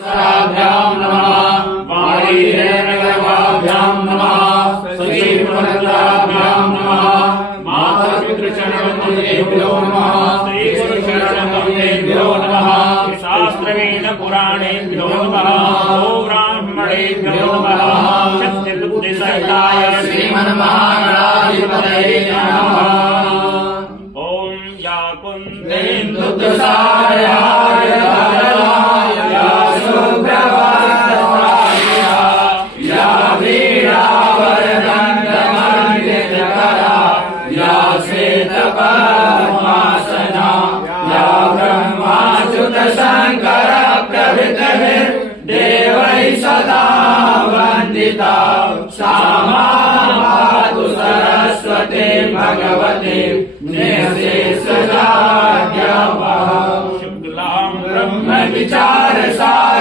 साभ्यां नमः वाणीरेणगर्भाभ्यां नमः सजीवमनसाभ्यां नमः मातापितृचरणवन्देभ्यो नमः श्रीगुरुचरणवन्देभ्यो नमः शास्त्रवेद पुराणेभ्यो नमः ब्राह्मणेभ्यो नमः सत्यबुद्धिसहिताय श्रीमन्महागणाधिपतये नमः। ॐ या कुन्देन्दुसाराय या शुभ्रवस्त्राय या वीणावरदण्डमण्डितकरा या श्वेतपद्मासना या ब्रह्माच्युतशङ्कर प्रभृतिभिर्देवैः सदा वन्दिता सा मातु सरस्वती भगवती निःशेषजाड्यापहा शुक्लां ब्रह्मविचारसार